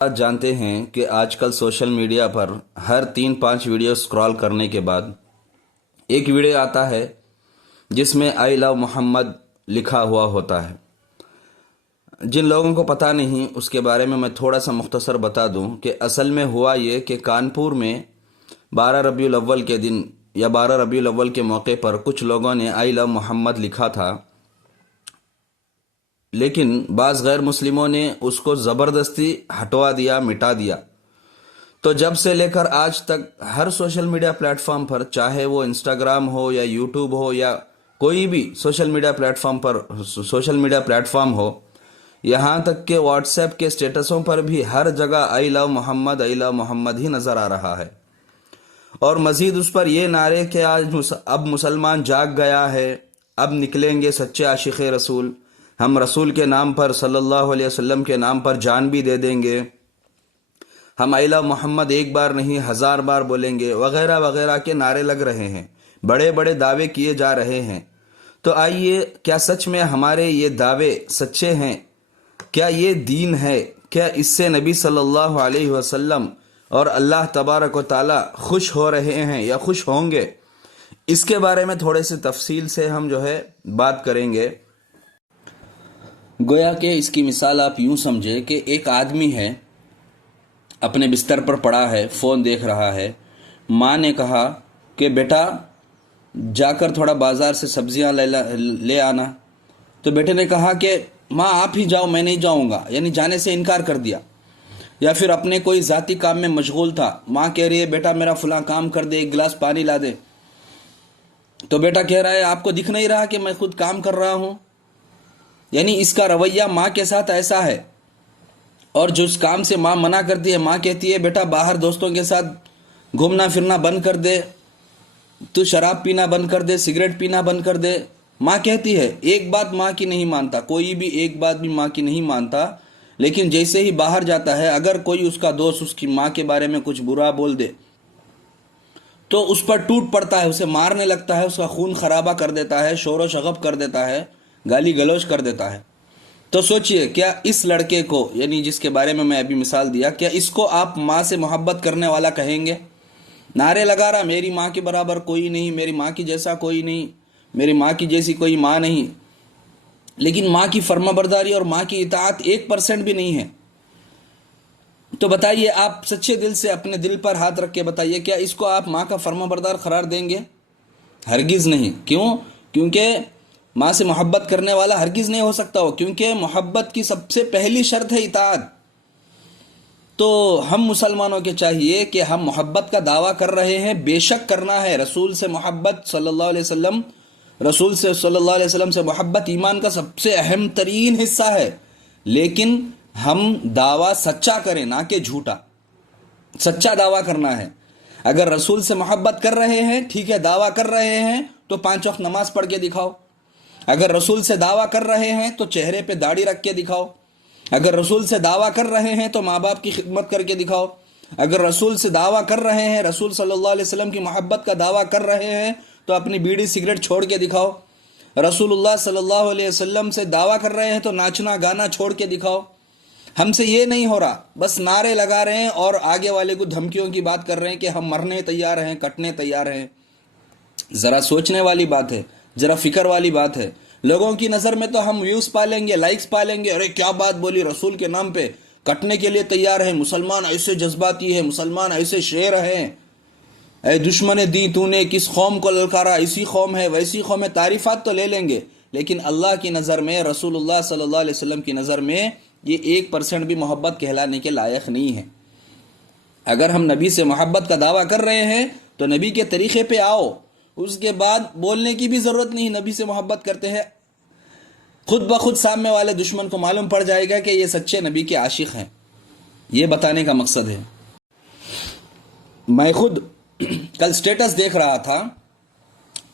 آپ جانتے ہیں کہ آج کل سوشل میڈیا پر ہر 3-5 ویڈیو سکرال کرنے کے بعد ایک ویڈیو آتا ہے جس میں آئی لو محمد لکھا ہوا ہوتا ہے۔ جن لوگوں کو پتہ نہیں اس کے بارے میں تھوڑا سا مختصر بتا دوں کہ اصل میں ہوا یہ کہ کانپور میں 12 ربیع الاول کے دن یا 12 ربیع الاول کے موقع پر کچھ لوگوں نے آئی لو محمد لکھا تھا، لیکن بعض غیر مسلموں نے اس کو زبردستی ہٹوا دیا، مٹا دیا۔ تو جب سے لے کر آج تک ہر سوشل میڈیا پلیٹ فارم پر، چاہے وہ انسٹاگرام ہو یا یوٹیوب ہو یا کوئی بھی سوشل میڈیا پلیٹ فارم ہو، یہاں تک کہ واٹس ایپ کے سٹیٹسوں پر بھی ہر جگہ آئی لو محمد، آئی لو محمد ہی نظر آ رہا ہے۔ اور مزید اس پر یہ نعرے کہ اب مسلمان جاگ گیا ہے، اب نکلیں گے سچے عاشق رسول، ہم رسول کے نام پر، صلی اللہ علیہ وسلم کے نام پر جان بھی دے دیں گے، ہم آئی لو محمد ایک بار نہیں 1000 بار بولیں گے، وغیرہ وغیرہ کے نعرے لگ رہے ہیں، بڑے بڑے دعوے کیے جا رہے ہیں۔ تو آئیے، کیا سچ میں ہمارے یہ دعوے سچے ہیں؟ کیا یہ دین ہے؟ کیا اس سے نبی صلی اللہ علیہ وسلم اور اللہ تبارک و تعالی خوش ہو رہے ہیں یا خوش ہوں گے؟ اس کے بارے میں تھوڑے سے تفصیل سے ہم بات کریں گے۔ گویا کہ اس کی مثال آپ یوں سمجھے کہ ایک آدمی ہے، اپنے بستر پر پڑا ہے، فون دیکھ رہا ہے، ماں نے کہا کہ بیٹا جا کر تھوڑا بازار سے سبزیاں لے آنا۔ تو بیٹے نے کہا کہ ماں آپ ہی جاؤ، میں نہیں جاؤں گا، یعنی جانے سے انکار کر دیا۔ یا پھر اپنے کوئی ذاتی کام میں مشغول تھا، ماں کہہ رہی ہے بیٹا میرا فلاں کام کر دے، ایک گلاس پانی لا دے۔ تو بیٹا کہہ رہا ہے آپ کو دکھ نہیں رہا کہ میں خود کام کر رہا ہوں؟ یعنی اس کا رویہ ماں کے ساتھ ایسا ہے۔ اور جو اس کام سے ماں منع کرتی ہے، ماں کہتی ہے بیٹا باہر دوستوں کے ساتھ گھومنا پھرنا بند کر دے، تو شراب پینا بند کر دے، سگریٹ پینا بند کر دے۔ ماں کہتی ہے، ایک بات ماں کی نہیں مانتا، کوئی بھی ایک بات بھی ماں کی نہیں مانتا، لیکن جیسے ہی باہر جاتا ہے، اگر کوئی اس کا دوست اس کی ماں کے بارے میں کچھ برا بول دے تو اس پر ٹوٹ پڑتا ہے، اسے مارنے لگتا ہے، اس کا خون خرابہ کر دیتا ہے، شور و شغب کر دیتا ہے، گالی گلوچ کر دیتا ہے۔ تو سوچئے، کیا اس لڑکے کو، یعنی جس کے بارے میں ابھی مثال دیا، کیا اس کو آپ ماں سے محبت کرنے والا کہیں گے؟ نعرے لگا رہا میری ماں کے برابر کوئی نہیں، میری ماں کی جیسا کوئی نہیں، میری ماں کی جیسی کوئی ماں نہیں، لیکن ماں کی فرما برداری اور ماں کی اطاعت 1% بھی نہیں ہے۔ تو بتائیے، آپ سچے دل سے اپنے دل پر ہاتھ رکھ کے بتائیے، کیا اس کو آپ ماں کا فرما بردار قرار دیں گے؟ ہرگز نہیں۔ کیوں؟ کیونکہ ماں سے محبت کرنے والا ہرگز نہیں ہو سکتا ہو، کیونکہ محبت کی سب سے پہلی شرط ہے اطاعت۔ تو ہم مسلمانوں کے چاہیے کہ ہم محبت کا دعویٰ کر رہے ہیں، بے شک کرنا ہے، رسول سے محبت صلی اللہ علیہ وسلم، رسول سے صلی اللہ علیہ وسلم سے محبت ایمان کا سب سے اہم ترین حصہ ہے، لیکن ہم دعویٰ سچا کریں، نہ کہ جھوٹا۔ سچا دعویٰ کرنا ہے۔ اگر رسول سے محبت کر رہے ہیں، ٹھیک ہے، دعویٰ کر رہے ہیں تو 5 وقت نماز پڑھ کے دکھاؤ۔ اگر رسول سے دعویٰ کر رہے ہیں تو چہرے پہ داڑھی رکھ کے دکھاؤ۔ اگر رسول سے دعویٰ کر رہے ہیں تو ماں باپ کی خدمت کر کے دکھاؤ۔ اگر رسول سے دعویٰ کر رہے ہیں، رسول صلی اللہ علیہ وسلم کی محبت کا دعویٰ کر رہے ہیں، تو اپنی بیڑی سگریٹ چھوڑ کے دکھاؤ۔ رسول اللہ صلی اللہ علیہ وسلم سے دعویٰ کر رہے ہیں تو ناچنا گانا چھوڑ کے دکھاؤ۔ ہم سے یہ نہیں ہو رہا، بس نعرے لگا رہے ہیں اور آگے والے کو دھمکیوں کی بات کر رہے ہیں کہ ہم مرنے تیار ہیں، کٹنے تیار ہیں۔ ذرا سوچنے والی بات ہے، ذرا فکر والی بات ہے۔ لوگوں کی نظر میں تو ہم ویوز پالیں گے، لائکس پالیں گے، ارے کیا بات بولی، رسول کے نام پہ کٹنے کے لیے تیار ہے، مسلمان ایسے جذباتی ہے، مسلمان ایسے شیر ہیں، اے دشمن دی تو نے کس قوم کو للکارا، ایسی قوم ہے ویسی قوم ہے، تعریفات تو لے لیں گے، لیکن اللہ کی نظر میں، رسول اللہ صلی اللہ علیہ وسلم کی نظر میں یہ 1% بھی محبت کہلانے کے لائق نہیں ہے۔ اگر ہم نبی سے محبت کا دعویٰ کر رہے ہیں تو نبی کے طریقے پہ آؤ، اس کے بعد بولنے کی بھی ضرورت نہیں، نبی سے محبت کرتے ہیں، خود بخود سامنے والے دشمن کو معلوم پڑ جائے گا کہ یہ سچے نبی کے عاشق ہیں۔ یہ بتانے کا مقصد ہے۔ میں خود کل سٹیٹس دیکھ رہا تھا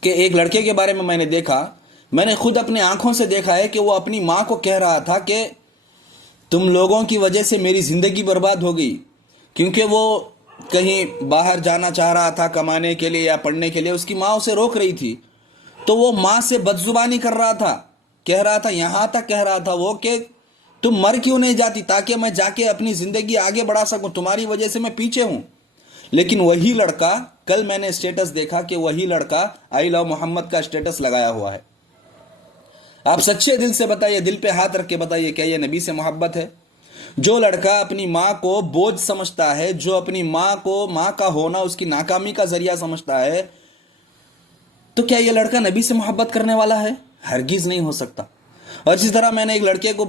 کہ ایک لڑکے کے بارے میں نے دیکھا، میں نے خود اپنی آنکھوں سے دیکھا ہے کہ وہ اپنی ماں کو کہہ رہا تھا کہ تم لوگوں کی وجہ سے میری زندگی برباد ہو گئی، کیونکہ وہ کہیں باہر جانا چاہ رہا تھا کمانے کے لیے یا پڑھنے کے لیے، اس کی ماں اسے روک رہی تھی، تو وہ ماں سے بدزبانی کر رہا تھا، کہہ رہا تھا، یہاں تک کہہ رہا تھا وہ کہ تم مر کیوں نہیں جاتی تاکہ میں جا کے اپنی زندگی آگے بڑھا سکوں؟ تمہاری وجہ سے میں پیچھے ہوں. لیکن وہی لڑکا، کل میں نے اسٹیٹس دیکھا کہ وہی لڑکا آئی لو محمد کا اسٹیٹس لگایا ہوا ہے. آپ سچے دل سے بتائیے، دل پہ ہاتھ رکھ کے بتائیے، کیا یہ نبی سے محبت ہے؟ جو لڑکا اپنی ماں کو بوجھ سمجھتا ہے، جو اپنی ماں کو ماں کا ہونا اس کی ناکامی کا ذریعہ سمجھتا ہے، تو کیا یہ لڑکا نبی سے محبت کرنے والا ہے؟ ہرگز نہیں ہو سکتا. اور اسی طرح میں نے ایک لڑکے کو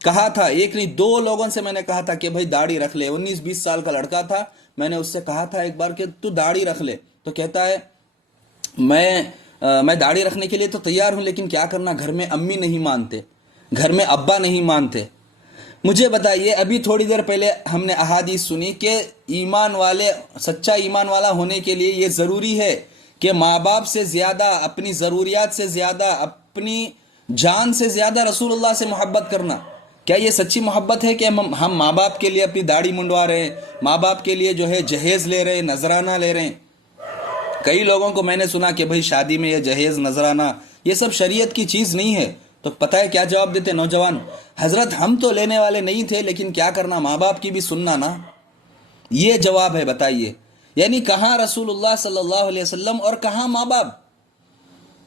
کہا تھا، ایک نہیں 2 لوگوں سے میں نے کہا تھا کہ بھائی داڑھی رکھ لے. 19-20 سال کا لڑکا تھا. میں نے اس سے کہا تھا ایک بار کہ تو داڑھی رکھ لے. تو کہتا ہے میں داڑھی رکھنے کے لیے تو تیار ہوں، لیکن کیا کرنا، گھر میں امی نہیں مانتے، گھر میں ابا نہیں مانتے. مجھے بتائیے، ابھی تھوڑی دیر پہلے ہم نے احادیث سنی کہ سچا ایمان والا ہونے کے لیے یہ ضروری ہے کہ ماں باپ سے زیادہ، اپنی ضروریات سے زیادہ، اپنی جان سے زیادہ رسول اللہ سے محبت کرنا. کیا یہ سچی محبت ہے کہ ہم ماں باپ کے لیے اپنی داڑھی منڈوا رہے ہیں، ماں باپ کے لیے جو ہے جہیز لے رہے ہیں، نذرانہ لے رہے ہیں؟ کئی لوگوں کو میں نے سنا کہ بھائی شادی میں یہ جہیز، نذرانہ، یہ سب شریعت کی چیز نہیں ہے. تو پتہ ہے کیا جواب دیتے نوجوان؟ حضرت ہم تو لینے والے نہیں تھے، لیکن کیا کرنا، ماں باپ کی بھی سننا نا. یہ جواب ہے. بتائیے، یعنی کہاں رسول اللہ صلی اللہ علیہ وسلم اور کہاں ماں باپ؟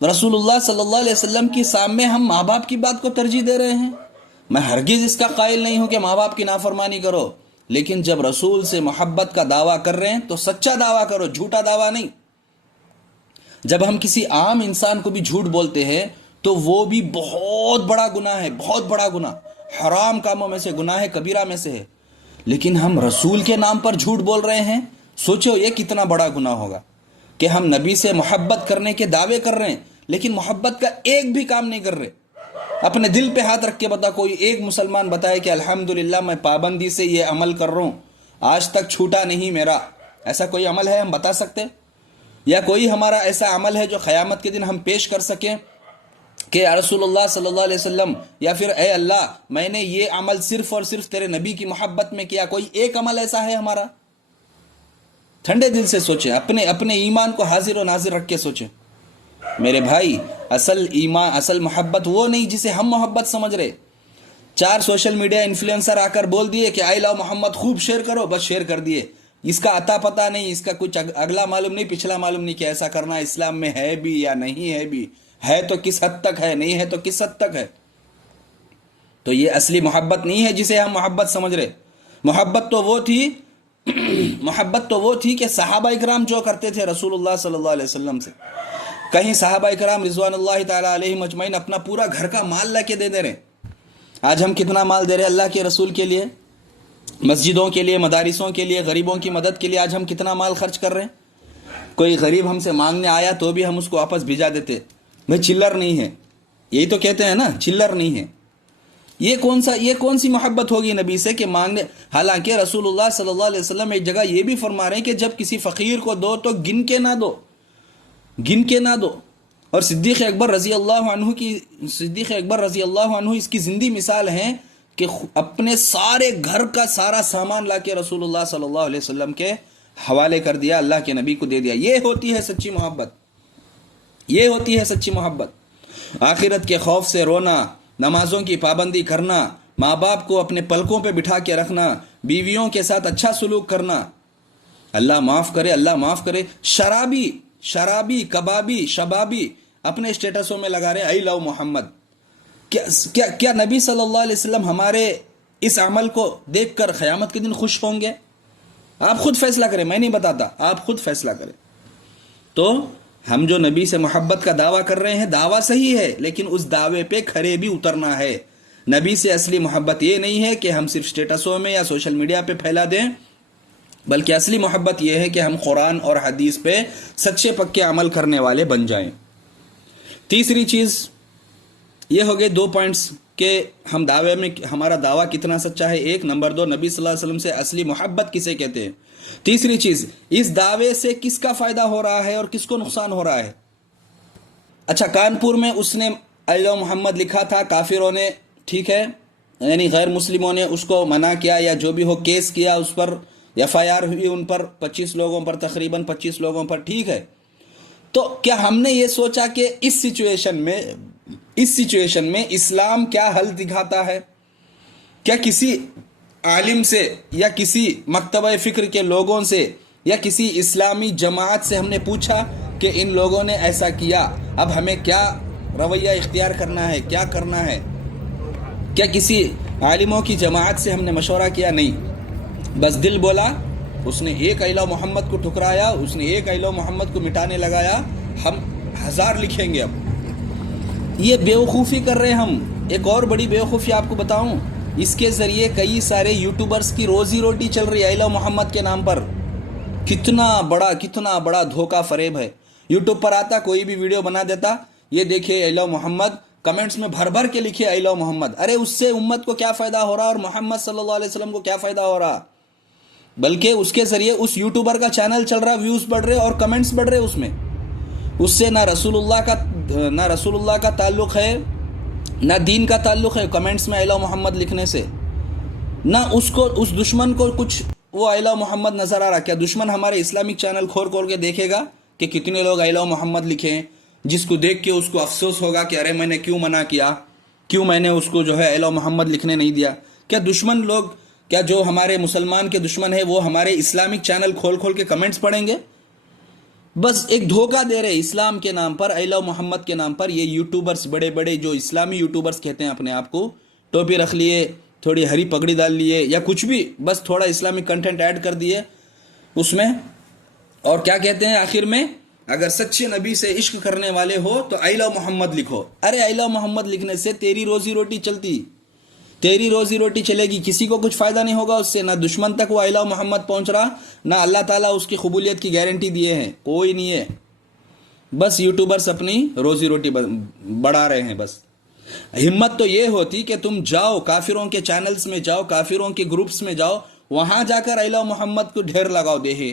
رسول اللہ صلی اللہ علیہ وسلم کی سامنے ہم ماں باپ کی بات کو ترجیح دے رہے ہیں. میں ہرگز اس کا قائل نہیں ہوں کہ ماں باپ کی نافرمانی کرو، لیکن جب رسول سے محبت کا دعویٰ کر رہے ہیں تو سچا دعویٰ کرو، جھوٹا دعویٰ نہیں. جب ہم کسی عام انسان کو بھی جھوٹ بولتے ہیں تو وہ بھی بہت بڑا گناہ ہے، بہت بڑا گناہ، حرام کاموں میں سے گناہ ہے، کبیرہ میں سے ہے. لیکن ہم رسول کے نام پر جھوٹ بول رہے ہیں. سوچو یہ کتنا بڑا گناہ ہوگا کہ ہم نبی سے محبت کرنے کے دعوے کر رہے ہیں، لیکن محبت کا ایک بھی کام نہیں کر رہے. اپنے دل پہ ہاتھ رکھ کے بتا، کوئی ایک مسلمان بتائے کہ الحمدللہ میں پابندی سے یہ عمل کر رہا ہوں، آج تک چھوٹا نہیں میرا. ایسا کوئی عمل ہے ہم بتا سکتے؟ یا کوئی ہمارا ایسا عمل ہے جو قیامت کے دن ہم پیش کر سکیں کہ یا رسول اللہ صلی اللہ علیہ وسلم، یا پھر اے اللہ میں نے یہ عمل صرف اور صرف تیرے نبی کی محبت میں کیا؟ کوئی ایک عمل ایسا ہے ہمارا؟ ٹھنڈے دل سے سوچیں، اپنے ایمان کو حاضر و ناظر رکھ کے سوچیں. میرے بھائی، اصل ایمان، اصل محبت وہ نہیں جسے ہم محبت سمجھ رہے. 4 سوشل میڈیا انفلوئنسر آ کر بول دیے کہ آئی لو محمد، خوب شیئر کرو، بس شیئر کر دیے. اس کا عطا پتہ نہیں، اس کا کچھ اگلا معلوم نہیں، پچھلا معلوم نہیں کہ ایسا کرنا اسلام میں ہے بھی یا نہیں ہے بھی، ہے تو کس حد تک ہے، نہیں ہے تو کس حد تک ہے. تو یہ اصلی محبت نہیں ہے جسے ہم محبت سمجھ رہے. محبت تو وہ تھی کہ صحابہ اکرام جو کرتے تھے رسول اللہ صلی اللہ علیہ وسلم سے. کہیں صحابہ اکرام رضوان اللہ تعالی علیہم اجمعین اپنا پورا گھر کا مال لا کے دے دے رہے. آج ہم کتنا مال دے رہے اللہ کے رسول کے لیے، مسجدوں کے لیے، مدارسوں کے لیے، غریبوں کی مدد کے لیے؟ آج ہم کتنا مال خرچ کر رہے ہیں. کوئی غریب ہم سے مانگنے آیا تو بھی ہم اس کو واپس بھیجا دیتے، بھائی چلر نہیں ہے. یہی تو کہتے ہیں نا، چلر نہیں ہے. یہ کون سی محبت ہوگی نبی سے کہ مانگنے؟ حالانکہ رسول اللہ صلی اللہ علیہ وسلم ایک جگہ یہ بھی فرما رہے ہیں کہ جب کسی فقیر کو دو تو گن کے نہ دو. اور صدیق اکبر رضی اللہ عنہ اس کی زندی مثال ہیں کہ اپنے سارے گھر کا سارا سامان لا کے رسول اللہ صلی اللہ علیہ وسلم کے حوالے کر دیا، اللہ کے نبی کو دے دیا. یہ ہوتی ہے سچی محبت، یہ ہوتی ہے سچی محبت. آخرت کے خوف سے رونا، نمازوں کی پابندی کرنا، ماں باپ کو اپنے پلکوں پہ بٹھا کے رکھنا، بیویوں کے ساتھ اچھا سلوک کرنا. اللہ معاف کرے. شرابی کبابی شبابی اپنے اسٹیٹسوں میں لگا رہے آئی لو محمد. کیا نبی صلی اللہ علیہ وسلم ہمارے اس عمل کو دیکھ کر قیامت کے دن خوش ہوں گے؟ آپ خود فیصلہ کریں، میں نہیں بتاتا، آپ خود فیصلہ کریں. تو ہم جو نبی سے محبت کا دعویٰ کر رہے ہیں، دعویٰ صحیح ہے، لیکن اس دعوے پہ کھرے بھی اترنا ہے. نبی سے اصلی محبت یہ نہیں ہے کہ ہم صرف اسٹیٹسوں میں یا سوشل میڈیا پہ پھیلا دیں، بلکہ اصلی محبت یہ ہے کہ ہم قرآن اور حدیث پہ سچے پکے عمل کرنے والے بن جائیں. تیسری چیز یہ ہو گئے 2 پوائنٹس کہ ہم دعوے میں ہمارا دعویٰ کتنا سچا ہے. 1 نمبر 2 نبی صلی اللہ علیہ وسلم سے اصلی محبت کسے کہتے ہیں. تیسری چیز، اس دعوے سے کس کا فائدہ ہو رہا ہے اور کس کو نقصان ہو رہا ہے. اچھا، کانپور میں اس نے اللہ محمد لکھا تھا، کافروں نے، ٹھیک ہے، یعنی غیر مسلموں نے اس کو منع کیا یا جو بھی ہو، کیس کیا اس پر، FIR ہوئی ان پر، 25 لوگوں پر، تقریباً 25 لوگوں پر، ٹھیک ہے. تو کیا ہم نے یہ سوچا کہ اس سچویشن میں اسلام کیا حل دکھاتا ہے؟ کیا کسی عالم سے یا کسی مکتبہ فکر کے لوگوں سے یا کسی اسلامی جماعت سے ہم نے پوچھا کہ ان لوگوں نے ایسا کیا، اب ہمیں کیا رویہ اختیار کرنا ہے، کیا کرنا ہے؟ کیا کسی عالموں کی جماعت سے ہم نے مشورہ کیا؟ نہیں، بس دل بولا، اس نے ایک الہ محمد کو ٹھکرایا، اس نے ایک الہ محمد کو مٹانے لگایا، ہم 1000 لکھیں گے۔ اب یہ بیوقوفی کر رہے ہم۔ ایک اور بڑی بیوقوفی آپ کو بتاؤں، اس کے ذریعے کئی سارے یوٹیوبرز کی روزی روٹی چل رہی ہے الہ محمد کے نام پر۔ کتنا بڑا دھوکہ فریب ہے۔ یوٹیوب پر آتا، کوئی بھی ویڈیو بنا دیتا، یہ دیکھیں الہ محمد، کمنٹس میں بھر بھر کے لکھے الہ محمد۔ ارے اس سے امت کو کیا فائدہ ہو رہا اور محمد صلی اللہ علیہ وسلم کو کیا فائدہ ہو رہا؟ بلکہ اس کے ذریعے اس یوٹیوبر کا چینل چل رہا، ویوز بڑھ رہے اور کمنٹس بڑھ رہے اس میں۔ اس سے نہ رسول اللہ کا تعلق ہے، نہ دین کا تعلق ہے کمنٹس میں الہ محمد لکھنے سے، نہ اس دشمن کو کچھ وہ الہ محمد نظر آ رہا۔ کیا دشمن ہمارے اسلامک چینل کھول کے دیکھے گا کہ کتنے لوگ الہ محمد لکھیں، جس کو دیکھ کے اس کو افسوس ہوگا کہ ارے میں نے کیوں منع کیا، کیوں میں نے اس کو جو ہے الہ محمد لکھنے نہیں دیا؟ کیا دشمن لوگ، کیا جو ہمارے مسلمان کے دشمن ہیں وہ ہمارے اسلامک چینل کھول کے کمنٹس پڑھیں گے؟ بس ایک دھوکہ دے رہے اسلام کے نام پر، الہ محمد کے نام پر۔ یہ یوٹیوبرز بڑے بڑے جو اسلامی یوٹیوبرز کہتے ہیں اپنے آپ کو، ٹوپی رکھ لیے، تھوڑی ہری پگڑی ڈال لیے یا کچھ بھی، بس تھوڑا اسلامک کنٹینٹ ایڈ کر دیے اس میں، اور کیا کہتے ہیں آخر میں، اگر سچے نبی سے عشق کرنے والے ہو تو الہ محمد لکھو۔ ارے الہ محمد لکھنے سے تیری روزی روٹی چلتی، تیری روزی روٹی چلے گی، کسی کو کچھ فائدہ نہیں ہوگا اس سے، نہ دشمن تک وہ الہ محمد پہنچ رہا، نہ اللہ تعالیٰ اس کی قبولیت کی گارنٹی دیے ہیں، کوئی نہیں ہے۔ بس یوٹیوبرز اپنی روزی روٹی بڑھا رہے ہیں۔ بس ہمت تو یہ ہوتی کہ تم جاؤ کافروں کے چینلز میں، جاؤ کافروں کے گروپس میں، جاؤ وہاں جا کر الہ محمد کو ڈھیر لگاؤ دیہے۔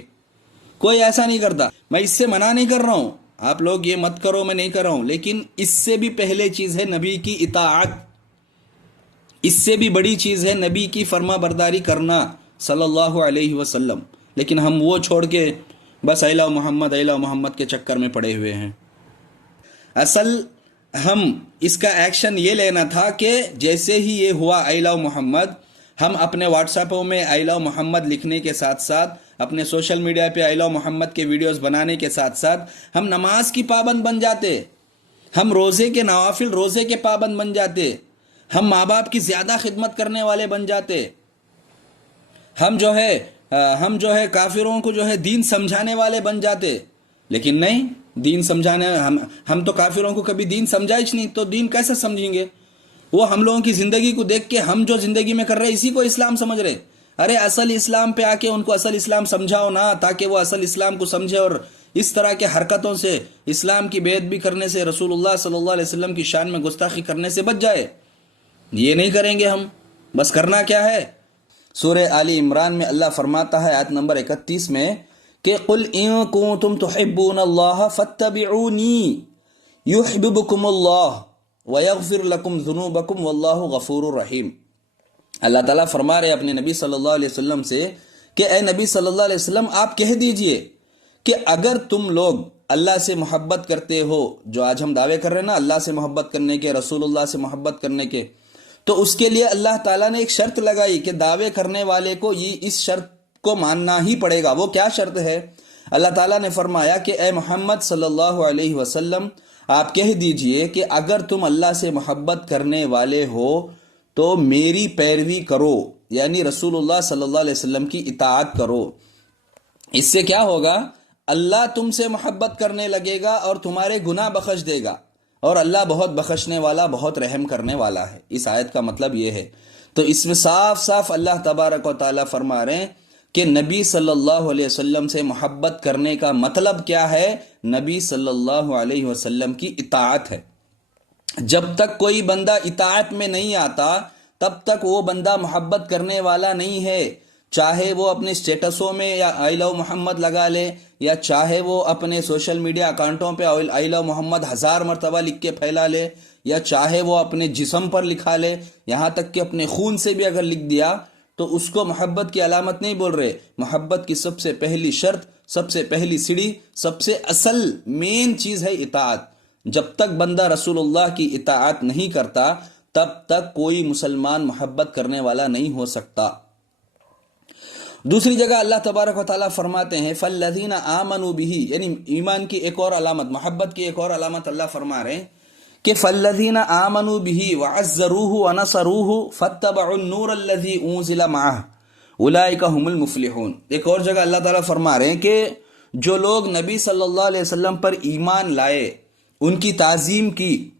کوئی ایسا نہیں کرتا۔ میں اس سے منع نہیں کر رہا ہوں، آپ لوگ یہ مت کرو، میں نہیں کر رہا ہوں، لیکن اس سے بھی پہلے چیز ہے نبی کی اطاعت، اس سے بھی بڑی چیز ہے نبی کی فرما برداری کرنا صلی اللہ علیہ وسلم۔ لیکن ہم وہ چھوڑ کے بس الہ محمد کے چکر میں پڑے ہوئے ہیں۔ اصل ہم اس کا ایکشن یہ لینا تھا کہ جیسے ہی یہ ہوا الہ محمد، ہم اپنے واٹس ایپوں میں الہ محمد لکھنے کے ساتھ ساتھ، اپنے سوشل میڈیا پہ الہ محمد کے ویڈیوز بنانے کے ساتھ ساتھ ہم نماز کی پابند بن جاتے، ہم روزے کے نوافل روزے کے پابند بن جاتے، ہم ماں باپ کی زیادہ خدمت کرنے والے بن جاتے، ہم جو ہے کافروں کو جو ہے دین سمجھانے والے بن جاتے۔ لیکن نہیں، دین سمجھانے، ہم تو کافروں کو کبھی دین سمجھائش نہیں، تو دین کیسے سمجھیں گے؟ وہ ہم لوگوں کی زندگی کو دیکھ کے ہم جو زندگی میں کر رہے اسی کو اسلام سمجھ رہے۔ ارے اصل اسلام پہ آ کے ان کو اصل اسلام سمجھاؤ نا، تاکہ وہ اصل اسلام کو سمجھے اور اس طرح کے حرکتوں سے، اسلام کی بے ادبی کرنے سے، رسول اللہ صلی اللہ علیہ وسلم کی شان میں گستاخی کرنے سے بچ جائے۔ یہ نہیں کریں گے ہم۔ بس کرنا کیا ہے؟ سورہ آل عمران میں اللہ فرماتا ہے آیت نمبر 31 میں کہ قُلْ إِن كُنتُمْ تُحِبُّونَ اللَّهَ فَاتَّبِعُونِي يُحْبِبُكُمُ اللَّهُ وَيَغْفِرْ لَكُمْ ذُنُوبَكُمْ وَاللَّهُ غَفُورٌ رَحِيمٌ۔ اللہ تعالیٰ فرما رہے اپنے نبی صلی اللہ علیہ وسلم سے کہ اے نبی صلی اللہ علیہ وسلم، آپ کہہ دیجئے کہ اگر تم لوگ اللہ سے محبت کرتے ہو، جو آج ہم دعوے کر رہے ہیں نا اللہ سے محبت کرنے کے، رسول اللہ سے محبت کرنے کے، تو اس کے لیے اللہ تعالیٰ نے ایک شرط لگائی کہ دعوے کرنے والے کو یہ اس شرط کو ماننا ہی پڑے گا۔ وہ کیا شرط ہے؟ اللہ تعالیٰ نے فرمایا کہ اے محمد صلی اللہ علیہ وسلم، آپ کہہ دیجئے کہ اگر تم اللہ سے محبت کرنے والے ہو تو میری پیروی کرو، یعنی رسول اللہ صلی اللہ علیہ وسلم کی اطاعت کرو۔ اس سے کیا ہوگا؟ اللہ تم سے محبت کرنے لگے گا اور تمہارے گناہ بخش دے گا، اور اللہ بہت بخشنے والا، بہت رحم کرنے والا ہے۔ اس آیت کا مطلب یہ ہے۔ تو اس میں صاف صاف اللہ تبارک و تعالیٰ فرما رہے ہیں کہ نبی صلی اللہ علیہ وسلم سے محبت کرنے کا مطلب کیا ہے؟ نبی صلی اللہ علیہ وسلم کی اطاعت ہے۔ جب تک کوئی بندہ اطاعت میں نہیں آتا تب تک وہ بندہ محبت کرنے والا نہیں ہے، چاہے وہ اپنے سٹیٹسوں میں یا الہ محمد لگا لے، یا چاہے وہ اپنے سوشل میڈیا اکاؤنٹوں پہ الہ محمد 1000 مرتبہ لکھ کے پھیلا لے، یا چاہے وہ اپنے جسم پر لکھا لے، یہاں تک کہ اپنے خون سے بھی اگر لکھ دیا تو اس کو محبت کی علامت نہیں بول رہے۔ محبت کی سب سے پہلی شرط، سب سے پہلی سیڑھی، سب سے اصل مین چیز ہے اطاعت۔ جب تک بندہ رسول اللہ کی اطاعت نہیں کرتا تب تک کوئی مسلمان محبت کرنے والا نہیں ہو سکتا۔ دوسری جگہ اللہ تبارک و تعالیٰ فرماتے ہیں فَالَّذِينَ آمَنُوا بِهِ، یعنی ایمان کی ایک اور علامت، محبت کی ایک اور علامت اللہ فرما رہے ہیں کہ فَالَّذِينَ آمَنُوا بِهِ وَعَزَّرُوهُ وَنَصَرُوهُ فَاتَّبَعُوا النُّورَ الَّذِي أُنزِلَ مَعَهُ أُولَٰئِكَ هُمُ الْمُفْلِحُونَ۔ ایک اور جگہ اللہ تعالیٰ فرما رہے ہیں کہ جو لوگ نبی صلی اللہ علیہ وسلم پر ایمان لائے، ان کی تعظیم کی،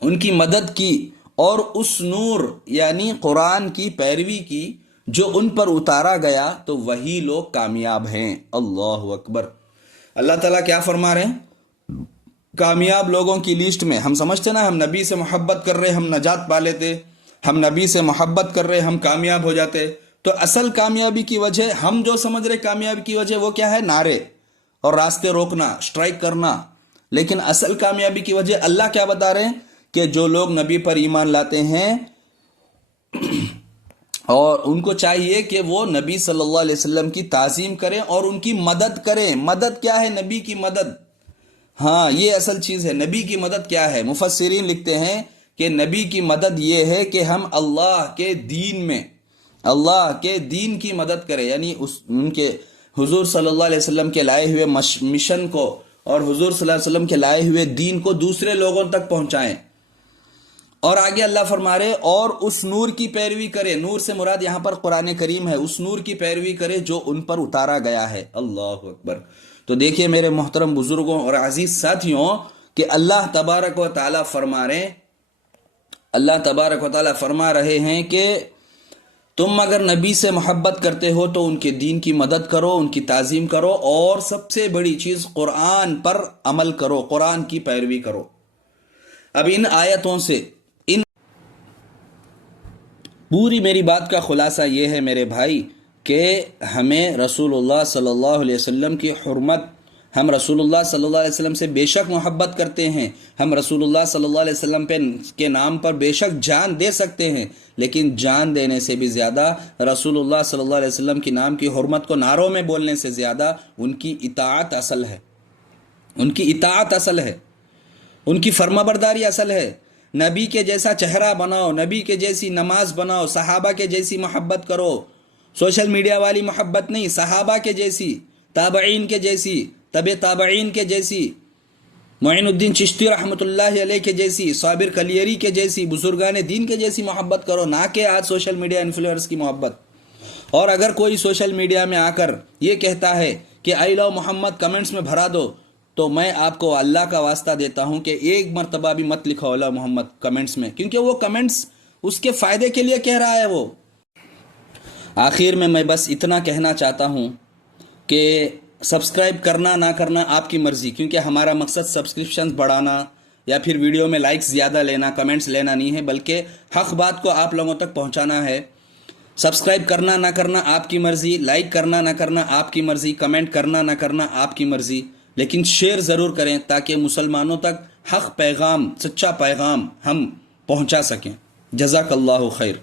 ان کی مدد کی، اور اس نور یعنی قرآن کی پیروی کی جو ان پر اتارا گیا، تو وہی لوگ کامیاب ہیں۔ اللہ اکبر۔ اللہ تعالیٰ کیا فرما رہے ہیں؟ کامیاب لوگوں کی لیسٹ میں ہم سمجھتے نا، ہم نبی سے محبت کر رہے ہم نجات پا لیتے، ہم نبی سے محبت کر رہے ہم کامیاب ہو جاتے، تو اصل کامیابی کی وجہ، ہم جو سمجھ رہے کامیابی کی وجہ وہ کیا ہے؟ نعرے اور راستے روکنا، اسٹرائک کرنا۔ لیکن اصل کامیابی کی وجہ اللہ کیا بتا رہے ہیں کہ جو لوگ نبی پر ایمان لاتے ہیں اور ان کو چاہیے کہ وہ نبی صلی اللہ علیہ وسلم کی تعظیم کریں اور ان کی مدد کریں۔ مدد کیا ہے؟ نبی کی مدد۔ ہاں، یہ اصل چیز ہے۔ نبی کی مدد کیا ہے؟ مفسرین لکھتے ہیں کہ نبی کی مدد یہ ہے کہ ہم اللہ کے دین میں، اللہ کے دین کی مدد کریں، یعنی ان کے حضور صلی اللہ علیہ وسلم کے لائے ہوئے مشن کو اور حضور صلی اللہ علیہ وسلم کے لائے ہوئے دین کو دوسرے لوگوں تک پہنچائیں۔ اور آگے اللہ فرما رہے اور اس نور کی پیروی کرے۔ نور سے مراد یہاں پر قرآن کریم ہے۔ اس نور کی پیروی کرے جو ان پر اتارا گیا ہے۔ اللہ اکبر۔ تو دیکھیے میرے محترم بزرگوں اور عزیز ساتھیوں کہ اللہ تبارک و تعالیٰ فرما رہے، اللہ تبارک و تعالیٰ فرما رہے ہیں کہ تم اگر نبی سے محبت کرتے ہو تو ان کے دین کی مدد کرو، ان کی تعظیم کرو، اور سب سے بڑی چیز قرآن پر عمل کرو، قرآن کی پیروی کرو۔ اب ان آیتوں سے پوری میری بات کا خلاصہ یہ ہے میرے بھائی کہ ہمیں رسول اللہ صلی اللہ علیہ وسلم کی حرمت، ہم رسول اللہ صلی اللہ علیہ وسلم سے بے شک محبت کرتے ہیں، ہم رسول اللہ صلی اللہ علیہ وسلم کے نام پر بے شک جان دے سکتے ہیں، لیکن جان دینے سے بھی زیادہ رسول اللہ صلی اللہ علیہ وسلم کے نام کی حرمت کو نعروں میں بولنے سے زیادہ ان کی اطاعت اصل ہے، ان کی اطاعت اصل ہے، ان کی فرما برداری اصل ہے۔ نبی کے جیسا چہرہ بناؤ، نبی کے جیسی نماز بناؤ، صحابہ کے جیسی محبت کرو، سوشل میڈیا والی محبت نہیں، صحابہ کے جیسی، تابعین کے جیسی، تبع تابعین کے جیسی، معین الدین چشتی رحمۃ اللہ علیہ کے جیسی، صابر کلیری کے جیسی، بزرگان دین کے جیسی محبت کرو، نہ کہ آج سوشل میڈیا انفلوئنس کی محبت۔ اور اگر کوئی سوشل میڈیا میں آ کر یہ کہتا ہے کہ آئی لو محمد کمنٹس میں بھرا دو، تو میں آپ کو اللہ کا واسطہ دیتا ہوں کہ ایک مرتبہ بھی مت لکھو اللہ محمد کمنٹس میں، کیونکہ وہ کمنٹس اس کے فائدے کے لیے کہہ رہا ہے وہ۔ آخر میں بس اتنا کہنا چاہتا ہوں کہ سبسکرائب کرنا نہ کرنا آپ کی مرضی، کیونکہ ہمارا مقصد سبسکرپشنز بڑھانا یا پھر ویڈیو میں لائکس زیادہ لینا، کمنٹس لینا نہیں ہے، بلکہ حق بات کو آپ لوگوں تک پہنچانا ہے۔ سبسکرائب کرنا نہ کرنا آپ کی مرضی، لائک کرنا نہ کرنا آپ کی مرضی، کمنٹ کرنا نہ کرنا آپ کی مرضی، لیکن شیئر ضرور کریں تاکہ مسلمانوں تک حق پیغام، سچا پیغام ہم پہنچا سکیں۔ جزاک اللہ خیر۔